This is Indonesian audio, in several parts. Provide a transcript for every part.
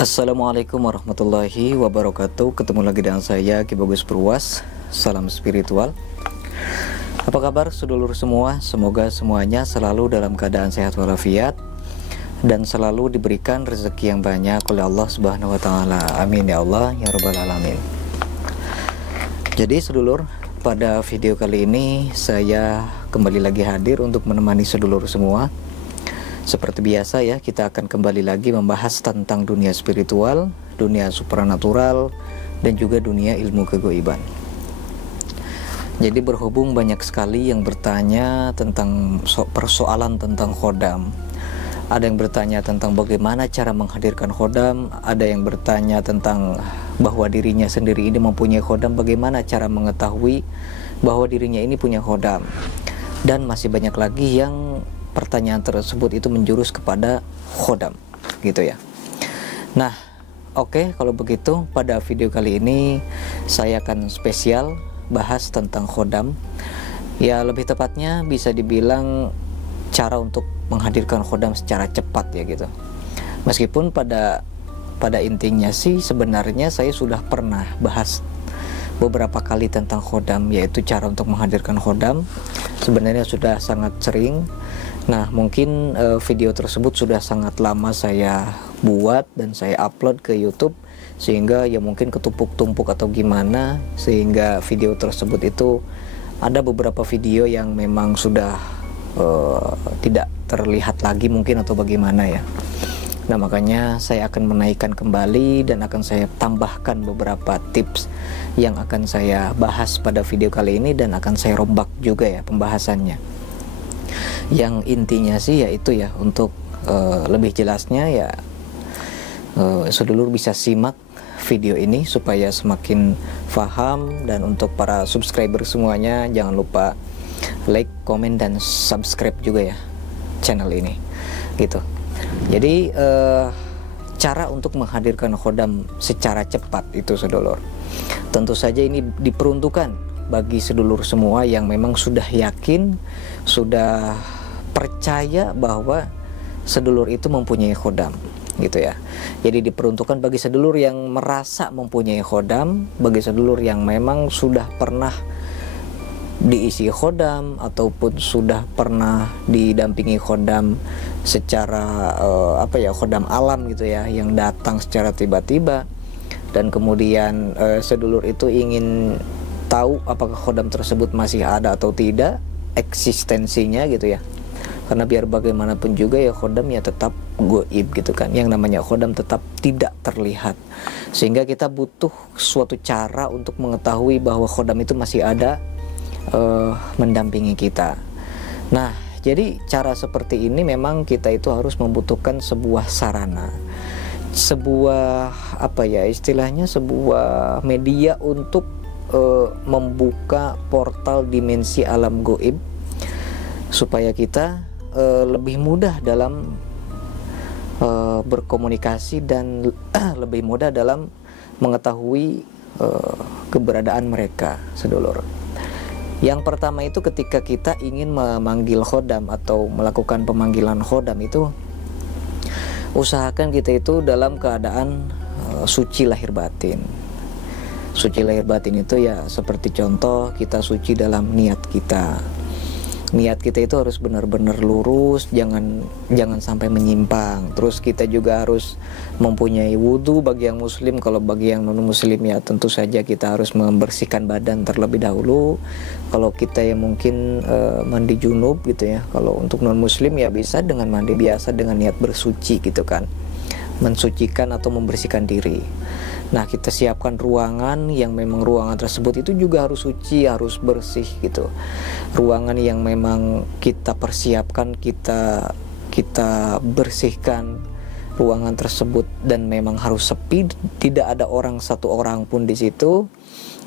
Assalamualaikum warahmatullahi wabarakatuh. Ketemu lagi dengan saya Ki Bagus Purwas. Salam spiritual. Apa kabar sedulur semua? Semoga semuanya selalu dalam keadaan sehat walafiat dan selalu diberikan rezeki yang banyak oleh Allah Subhanahu wa taala. Amin ya Allah ya rabbal alamin. Jadi sedulur, pada video kali ini saya kembali lagi hadir untuk menemani sedulur semua. Seperti biasa ya, kita akan kembali lagi membahas tentang dunia spiritual, dunia supranatural, dan juga dunia ilmu kegoiban. Jadi berhubung banyak sekali yang bertanya tentang persoalan tentang khodam. Ada yang bertanya tentang bagaimana cara menghadirkan khodam, ada yang bertanya tentang bahwa dirinya sendiri ini mempunyai khodam, bagaimana cara mengetahui bahwa dirinya ini punya khodam. Dan masih banyak lagi yang pertanyaan tersebut itu menjurus kepada khodam, gitu ya. Nah, oke, kalau begitu pada video kali ini saya akan spesial bahas tentang khodam. Ya, lebih tepatnya bisa dibilang cara untuk menghadirkan khodam secara cepat ya gitu. Meskipun pada intinya sih sebenarnya saya sudah pernah bahas beberapa kali tentang khodam, yaitu cara untuk menghadirkan khodam. Sebenarnya sudah sangat sering. Nah, mungkin video tersebut sudah sangat lama saya buat dan saya upload ke YouTube, sehingga ya mungkin ketumpuk-tumpuk atau gimana, sehingga video tersebut itu ada beberapa video yang memang sudah tidak terlihat lagi mungkin atau bagaimana ya. Nah, makanya saya akan menaikkan kembali dan akan saya tambahkan beberapa tips yang akan saya bahas pada video kali ini, dan akan saya rombak juga ya pembahasannya. Yang intinya sih yaitu ya, untuk lebih jelasnya ya, sedulur bisa simak video ini supaya semakin paham. Dan untuk para subscriber semuanya, jangan lupa like, komen, dan subscribe juga ya channel ini gitu. Jadi cara untuk menghadirkan khodam secara cepat itu sedulur, tentu saja ini diperuntukkan bagi sedulur semua yang memang sudah yakin, sudah percaya bahwa sedulur itu mempunyai khodam, gitu ya. Jadi diperuntukkan bagi sedulur yang merasa mempunyai khodam, bagi sedulur yang memang sudah pernah diisi khodam ataupun sudah pernah didampingi khodam secara khodam alam gitu ya, yang datang secara tiba-tiba, dan kemudian sedulur itu ingin tahu apakah khodam tersebut masih ada atau tidak, eksistensinya gitu ya. Karena biar bagaimanapun juga ya, khodam ya tetap goib gitu kan. Yang namanya khodam tetap tidak terlihat, sehingga kita butuh suatu cara untuk mengetahui bahwa khodam itu masih ada mendampingi kita. Nah, jadi cara seperti ini memang kita itu harus membutuhkan sebuah sarana, sebuah istilahnya sebuah media untuk membuka portal dimensi alam goib, supaya kita lebih mudah dalam berkomunikasi dan lebih mudah dalam mengetahui keberadaan mereka, sedulur. Yang pertama itu, ketika kita ingin memanggil khodam atau melakukan pemanggilan khodam itu, usahakan kita itu dalam keadaan suci lahir batin. Suci lahir batin itu ya seperti contoh, kita suci dalam niat kita. Niat kita itu harus benar-benar lurus, jangan sampai menyimpang. Terus kita juga harus mempunyai wudhu bagi yang muslim. Kalau bagi yang non muslim ya tentu saja kita harus membersihkan badan terlebih dahulu. Kalau kita yang mungkin mandi junub gitu ya. Kalau untuk non muslim ya bisa dengan mandi biasa dengan niat bersuci gitu kan, mensucikan atau membersihkan diri. Nah, kita siapkan ruangan yang memang ruangan tersebut itu juga harus suci, harus bersih gitu. Ruangan yang memang kita persiapkan, kita bersihkan ruangan tersebut, dan memang harus sepi, tidak ada orang satu orang pun di situ,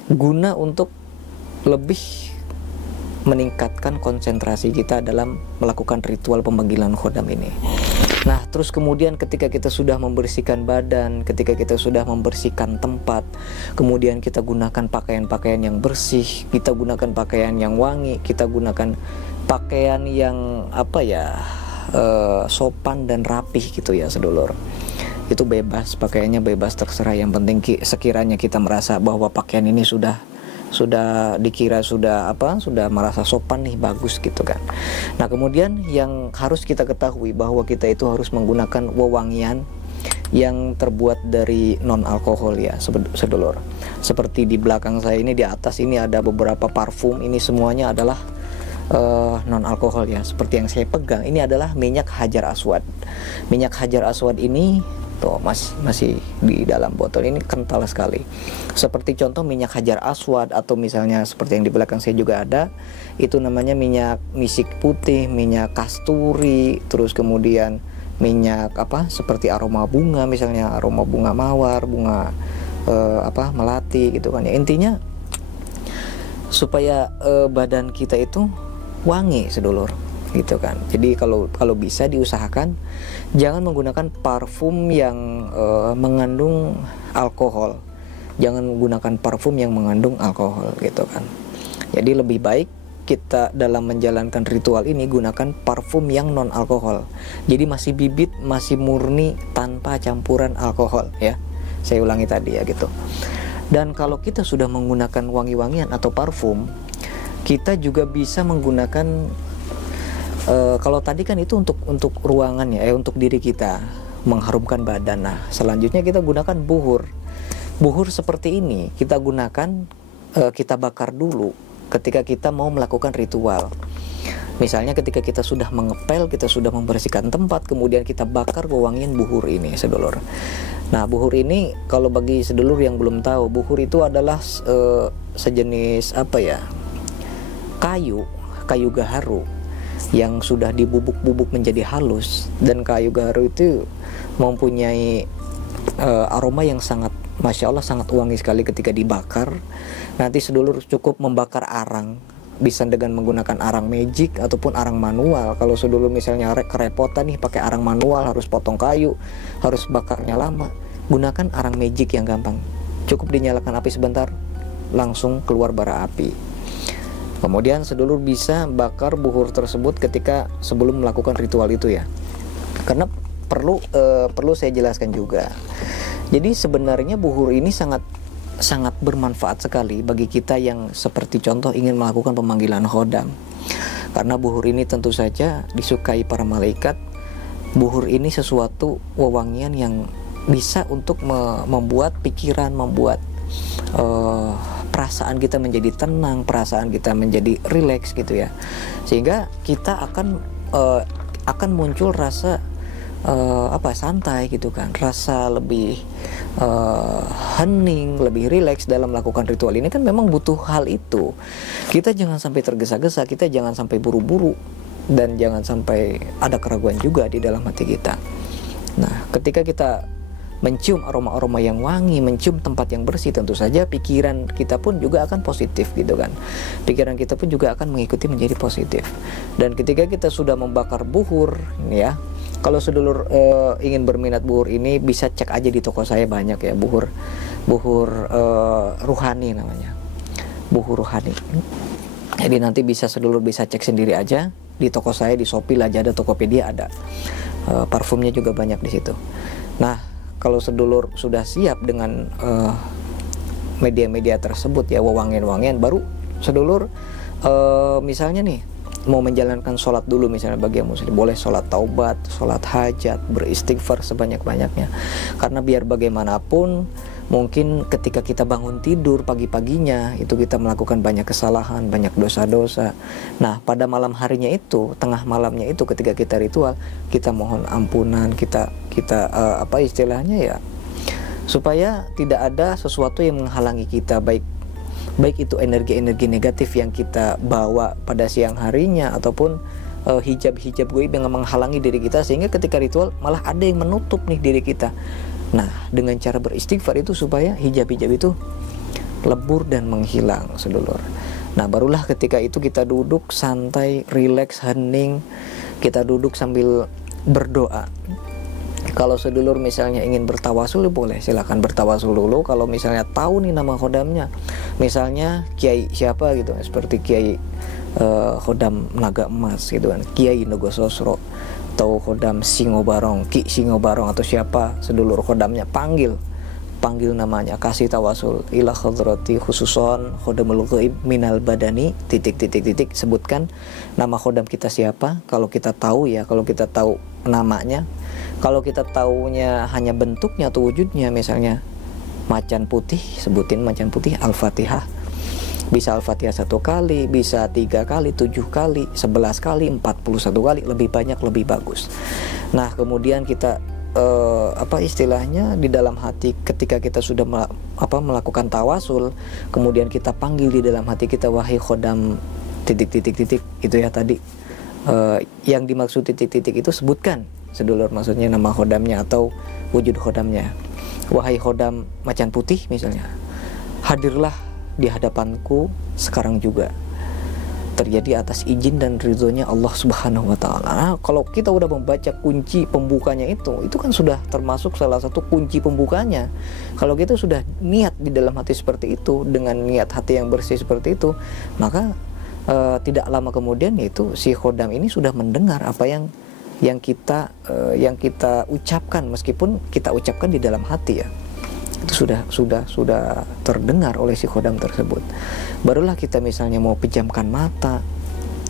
guna untuk lebih meningkatkan konsentrasi kita dalam melakukan ritual pemanggilan khodam ini. Nah, terus kemudian ketika kita sudah membersihkan badan, ketika kita sudah membersihkan tempat, kemudian kita gunakan pakaian-pakaian yang bersih, kita gunakan pakaian yang wangi, kita gunakan pakaian yang sopan dan rapih gitu ya sedulur. itu bebas, pakaiannya bebas, terserah. Yang penting sekiranya kita merasa bahwa pakaian ini sudah dikira sudah merasa sopan nih, bagus gitu kan. Nah kemudian yang harus kita ketahui bahwa kita itu harus menggunakan wewangian yang terbuat dari non alkohol ya sedulur. Seperti di belakang saya ini, di atas ini ada beberapa parfum, ini semuanya adalah non alkohol ya. Seperti yang saya pegang ini adalah minyak hajar aswad. Minyak hajar aswad ini tuh masih di dalam botol, ini kental sekali. Seperti contoh minyak hajar aswad, atau misalnya seperti yang di belakang saya juga ada, itu namanya minyak misik putih, minyak kasturi, terus kemudian minyak seperti aroma bunga, misalnya aroma bunga mawar, bunga melati gitu kan ya. Intinya supaya badan kita itu wangi sedulur gitu kan. Jadi kalau bisa diusahakan jangan menggunakan parfum yang mengandung alkohol. Jangan menggunakan parfum yang mengandung alkohol gitu kan. Jadi lebih baik kita dalam menjalankan ritual ini gunakan parfum yang non alkohol. Jadi masih bibit, masih murni tanpa campuran alkohol ya. Saya ulangi tadi ya gitu. Dan kalau kita sudah menggunakan wangi-wangian atau parfum, kita juga bisa menggunakan kalau tadi kan itu untuk ruangan ya, untuk diri kita, mengharumkan badan. Nah, selanjutnya kita gunakan buhur. Buhur seperti ini kita gunakan, kita bakar dulu ketika kita mau melakukan ritual. Misalnya ketika kita sudah mengepel, kita sudah membersihkan tempat, kemudian kita bakar wewangian buhur ini sedulur. Nah, buhur ini kalau bagi sedulur yang belum tahu, buhur itu adalah sejenis kayu gaharu yang sudah dibubuk-bubuk menjadi halus. Dan kayu gaharu itu mempunyai aroma yang sangat, masya Allah, sangat wangi sekali ketika dibakar. Nanti sedulur cukup membakar arang, bisa dengan menggunakan arang magic ataupun arang manual. Kalau sedulur misalnya kerepotan nih pakai arang manual, harus potong kayu, harus bakarnya lama, gunakan arang magic yang gampang. Cukup dinyalakan api sebentar, langsung keluar bara api. Kemudian sedulur bisa bakar buhur tersebut ketika sebelum melakukan ritual itu ya. Karena perlu saya jelaskan juga. Jadi sebenarnya buhur ini sangat bermanfaat sekali bagi kita yang seperti contoh ingin melakukan pemanggilan khodam. Karena buhur ini tentu saja disukai para malaikat. Buhur ini sesuatu wewangian yang bisa untuk membuat pikiran, membuat perasaan kita menjadi tenang, perasaan kita menjadi rileks gitu ya. Sehingga kita akan muncul rasa santai gitu kan, rasa lebih hening, lebih rileks dalam melakukan ritual ini. Kan memang butuh hal itu. Kita jangan sampai tergesa-gesa, kita jangan sampai buru-buru, dan jangan sampai ada keraguan juga di dalam hati kita. Nah, ketika kita mencium aroma-aroma yang wangi, mencium tempat yang bersih, tentu saja pikiran kita pun juga akan positif gitu kan. Pikiran kita pun juga akan mengikuti menjadi positif. Dan ketika kita sudah membakar buhur ini ya, kalau sedulur ingin berminat buhur ini, bisa cek aja di toko saya, banyak ya buhur ruhani namanya, buhur ruhani. Jadi nanti sedulur bisa cek sendiri aja di toko saya, di Shopee, Lazada, Tokopedia ada. Parfumnya juga banyak di situ. Nah, kalau sedulur sudah siap dengan media-media tersebut ya, wewangian-wewangian, baru sedulur misalnya nih mau menjalankan sholat dulu, misalnya bagi yang muslim boleh sholat taubat, sholat hajat, beristighfar sebanyak-banyaknya. Karena biar bagaimanapun mungkin ketika kita bangun tidur pagi-paginya itu kita melakukan banyak kesalahan, banyak dosa-dosa. Nah, pada malam harinya itu, tengah malamnya itu, ketika kita ritual, kita mohon ampunan, kita istilahnya ya, supaya tidak ada sesuatu yang menghalangi kita, baik itu energi-energi negatif yang kita bawa pada siang harinya, ataupun hijab-hijab gaib yang menghalangi diri kita, sehingga ketika ritual malah ada yang menutup nih diri kita. Nah, dengan cara beristighfar itu supaya hijab-hijab itu lebur dan menghilang sedulur. Nah, barulah ketika itu kita duduk santai, rileks, hening, kita duduk sambil berdoa. Kalau sedulur misalnya ingin bertawasul, boleh silakan bertawasul dulu. Kalau misalnya tahu nih nama khodamnya, misalnya kiai siapa gitu, seperti kiai khodam naga emas gitu kan, Kiai Nogososro, atau khodam Singobarong, Ki Singobarong atau siapa sedulur khodamnya, panggil namanya, kasih tawasul ila hadrati khususon khodamul ghaib minal badani titik, sebutkan nama khodam kita siapa. Kalau kita tahu ya, kalau kita tahu namanya, kalau kita tahunya hanya bentuknya atau wujudnya, misalnya macan putih, sebutin macan putih, Al-Fatihah. Bisa Al-Fatihah 1 kali, bisa 3 kali, 7 kali, 11 kali, 41 kali, lebih banyak lebih bagus. Nah, kemudian kita istilahnya di dalam hati, ketika kita sudah melakukan tawasul, kemudian kita panggil di dalam hati kita, wahai khodam titik, itu ya tadi, yang dimaksud titik itu sebutkan sedulur, maksudnya nama khodamnya atau wujud khodamnya. Wahai khodam macan putih misalnya, hadirlah di hadapanku sekarang juga, terjadi atas izin dan ridhonya Allah Subhanahu wa Ta'ala. Nah, kalau kita udah membaca kunci pembukanya itu kan sudah termasuk salah satu kunci pembukanya. Kalau kita sudah niat di dalam hati seperti itu, dengan niat hati yang bersih seperti itu, maka tidak lama kemudian yaitu si khodam ini sudah mendengar apa yang kita ucapkan, meskipun kita ucapkan di dalam hati ya. Itu sudah terdengar oleh si khodam tersebut. Barulah kita misalnya mau pejamkan mata.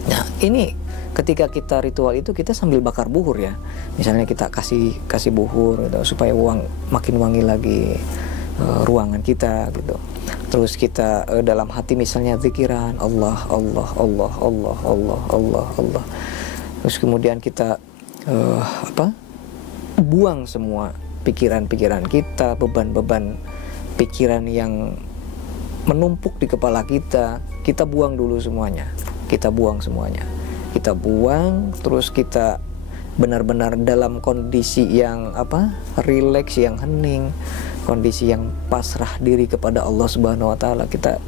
Nah, ini ketika kita ritual itu kita sambil bakar buhur ya. Misalnya kita kasih buhur gitu, supaya makin wangi lagi ruangan kita gitu. Terus kita dalam hati misalnya zikiran Allah. Terus kemudian kita buang semua pikiran-pikiran kita, beban-beban pikiran yang menumpuk di kepala kita buang dulu semuanya. Kita buang, terus kita benar-benar dalam kondisi yang rileks, yang hening, kondisi yang pasrah diri kepada Allah Subhanahu wa Ta'ala. Kita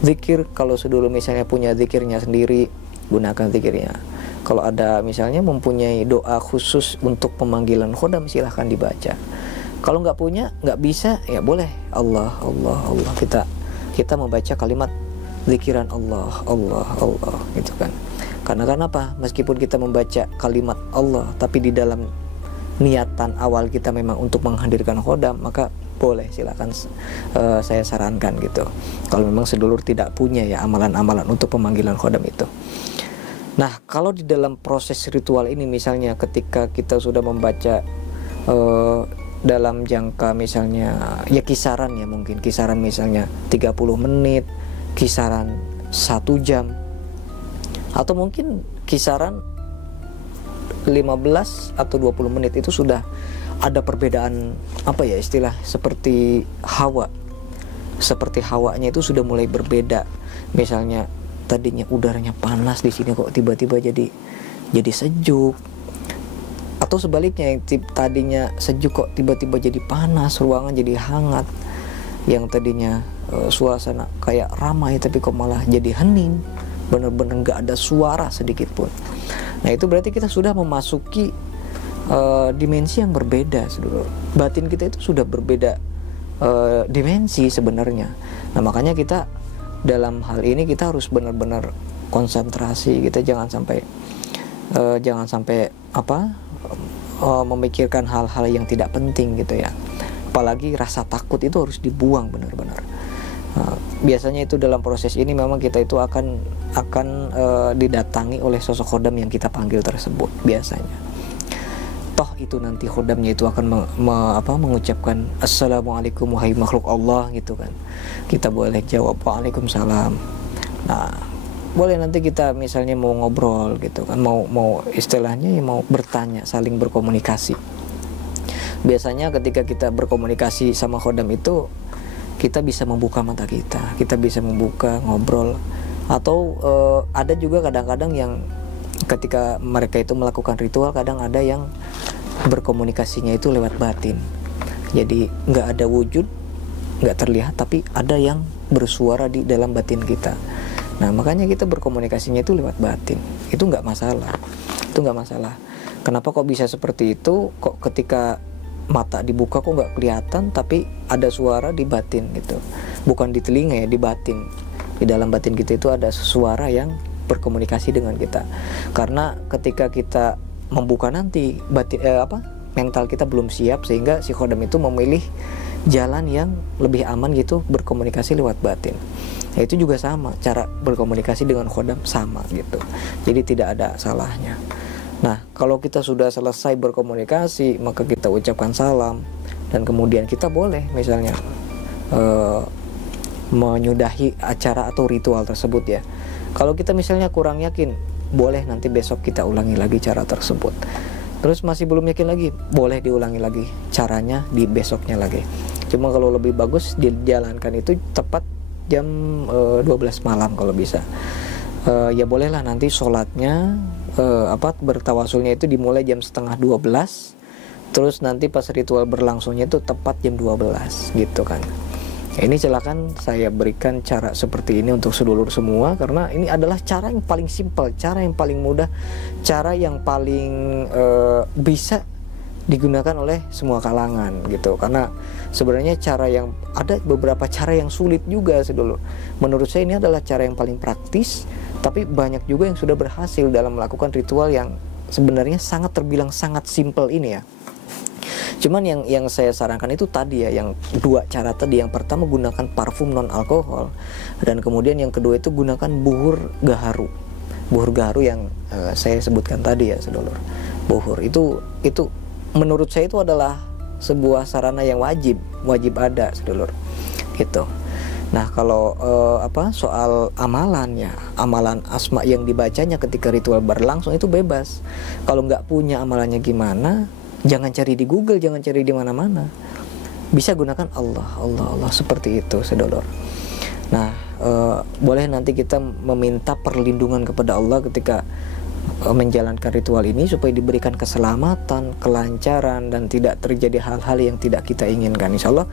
zikir, kalau sedulu misalnya punya zikirnya sendiri, gunakan zikirnya. Kalau ada misalnya mempunyai doa khusus untuk pemanggilan khodam, silahkan dibaca. Kalau nggak punya, nggak bisa, ya boleh Allah. Kita membaca kalimat zikiran Allah gitu kan. Karena apa? Meskipun kita membaca kalimat Allah, tapi di dalam niatan awal kita memang untuk menghadirkan khodam, maka boleh, silakan saya sarankan gitu. Kalau memang sedulur tidak punya ya amalan-amalan untuk pemanggilan khodam itu. Nah, kalau di dalam proses ritual ini misalnya ketika kita sudah membaca dalam jangka misalnya ya kisaran misalnya 30 menit, kisaran 1 jam, atau mungkin kisaran 15 atau 20 menit, itu sudah ada perbedaan istilah seperti hawanya itu sudah mulai berbeda. Misalnya tadinya udaranya panas, di sini kok tiba-tiba jadi sejuk, atau sebaliknya yang tadinya sejuk kok tiba-tiba jadi panas, ruangan jadi hangat. Yang tadinya suasana kayak ramai tapi kok malah jadi hening, bener-bener nggak ada suara sedikit pun. Nah, itu berarti kita sudah memasuki dimensi yang berbeda, saudara. Batin kita itu sudah berbeda dimensi sebenarnya. Nah, makanya kita dalam hal ini kita harus benar-benar konsentrasi. Kita jangan sampai memikirkan hal-hal yang tidak penting gitu ya. Apalagi rasa takut itu harus dibuang benar-benar. Biasanya itu dalam proses ini memang kita itu akan didatangi oleh sosok khodam yang kita panggil tersebut biasanya. Toh itu nanti khodamnya itu akan mengucapkan assalamualaikum wahai makhluk Allah gitu kan. Kita boleh jawab waalaikumsalam. Nah, boleh nanti kita misalnya mau ngobrol gitu kan, mau istilahnya mau bertanya, saling berkomunikasi. Biasanya ketika kita berkomunikasi sama khodam itu kita bisa membuka mata kita bisa membuka ngobrol. Atau ada juga kadang-kadang yang ketika mereka itu melakukan ritual, kadang ada yang berkomunikasinya itu lewat batin. Jadi nggak ada wujud, nggak terlihat, tapi ada yang bersuara di dalam batin kita. Nah, makanya kita berkomunikasinya itu lewat batin. Itu nggak masalah. Kenapa kok bisa seperti itu? Kok ketika mata dibuka kok nggak kelihatan, tapi ada suara di batin gitu. Bukan di telinga ya, di batin. Di dalam batin kita itu ada suara yang berkomunikasi dengan kita. Karena ketika kita membuka nanti mental kita belum siap, sehingga si khodam itu memilih jalan yang lebih aman gitu, berkomunikasi lewat batin. Nah, itu juga sama, cara berkomunikasi dengan khodam sama gitu, jadi tidak ada salahnya. Nah, kalau kita sudah selesai berkomunikasi, maka kita ucapkan salam, dan kemudian kita boleh misalnya menyudahi acara atau ritual tersebut ya. Kalau kita misalnya kurang yakin, boleh nanti besok kita ulangi lagi cara tersebut. Terus masih belum yakin lagi, boleh diulangi lagi caranya di besoknya lagi. Cuma kalau lebih bagus dijalankan itu tepat jam 12 malam kalau bisa. Ya bolehlah nanti sholatnya bertawasulnya itu dimulai jam setengah 12, terus nanti pas ritual berlangsungnya itu tepat jam 12 gitu kan. Ini silakan saya berikan cara seperti ini untuk sedulur semua, karena ini adalah cara yang paling simpel, cara yang paling mudah, cara yang paling bisa digunakan oleh semua kalangan gitu. Karena sebenarnya ada beberapa cara yang sulit juga sedulur. Menurut saya ini adalah cara yang paling praktis, tapi banyak juga yang sudah berhasil dalam melakukan ritual yang sebenarnya terbilang sangat simpel ini ya. Cuman yang saya sarankan itu tadi ya, yang dua cara tadi. Yang pertama gunakan parfum non alkohol, dan kemudian yang kedua itu gunakan buhur gaharu. Buhur gaharu yang saya sebutkan tadi ya sedulur. Buhur itu menurut saya itu adalah sebuah sarana yang wajib ada sedulur gitu. Nah, kalau soal amalannya, amalan asma yang dibacanya ketika ritual berlangsung itu bebas. Kalau nggak punya amalannya gimana, jangan cari di Google, jangan cari di mana-mana. Bisa gunakan Allah seperti itu sedulur. Nah, boleh nanti kita meminta perlindungan kepada Allah ketika menjalankan ritual ini, supaya diberikan keselamatan, kelancaran, dan tidak terjadi hal-hal yang tidak kita inginkan. Insya Allah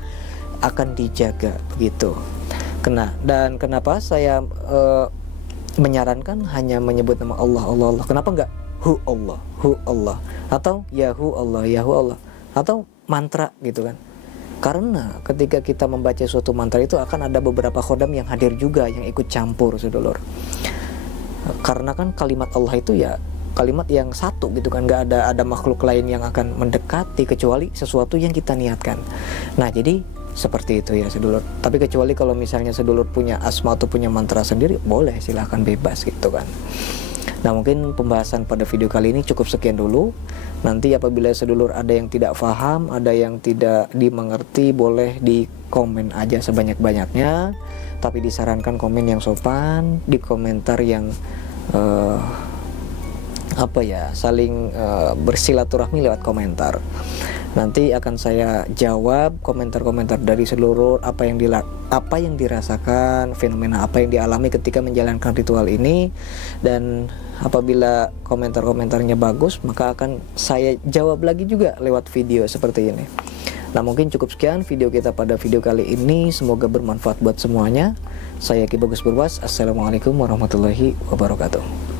akan dijaga begitu. Dan kenapa saya menyarankan hanya menyebut nama Allah. Kenapa enggak hu Allah, atau yahu Allah, atau mantra gitu kan? Karena ketika kita membaca suatu mantra itu akan ada beberapa khodam yang hadir juga, yang ikut campur sedulur. Karena kan kalimat Allah itu ya kalimat yang satu gitu kan, nggak ada makhluk lain yang akan mendekati kecuali sesuatu yang kita niatkan. Nah, jadi seperti itu ya sedulur. Tapi kecuali kalau misalnya sedulur punya asma atau punya mantra sendiri, boleh, silahkan bebas gitu kan. Nah, mungkin pembahasan pada video kali ini cukup sekian dulu. Nanti apabila sedulur ada yang tidak paham, ada yang tidak dimengerti, boleh di komen aja sebanyak-banyaknya. Tapi disarankan komen yang sopan, di komentar yang saling bersilaturahmi lewat komentar. Nanti akan saya jawab komentar-komentar dari seluruh apa yang dirasakan, fenomena apa yang dialami ketika menjalankan ritual ini. Dan apabila komentar-komentarnya bagus, maka akan saya jawab lagi juga lewat video seperti ini. Nah, mungkin cukup sekian video kita pada video kali ini. Semoga bermanfaat buat semuanya. Saya Ki Bagus Burbas. Assalamualaikum warahmatullahi wabarakatuh.